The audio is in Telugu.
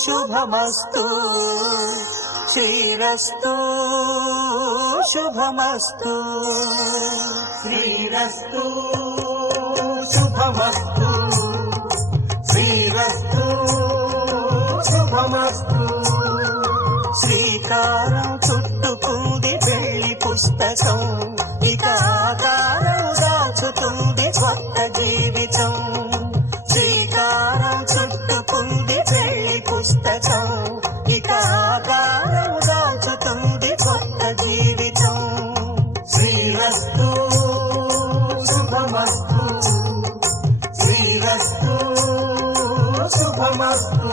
శుభమస్తు శ్రీరస్తు శుభమస్తు శ్రీరస్తు శుభమస్తు శ్రీరస్తు శుభమస్తు శ్రీకారం చుట్టుకుంది పెళ్లి పుస్తకం ఇక ఆకారం దాచుతుంది కొత్త జీవితం శ్రీకారం చుట్టుకుంది పెళ్లి పుస్తకం ఇక ఆకారం దాచుతుంది కొత్త జీవితం శ్రీరస్తు శుభమస్తు శ్రీరస్తు శుభమస్తు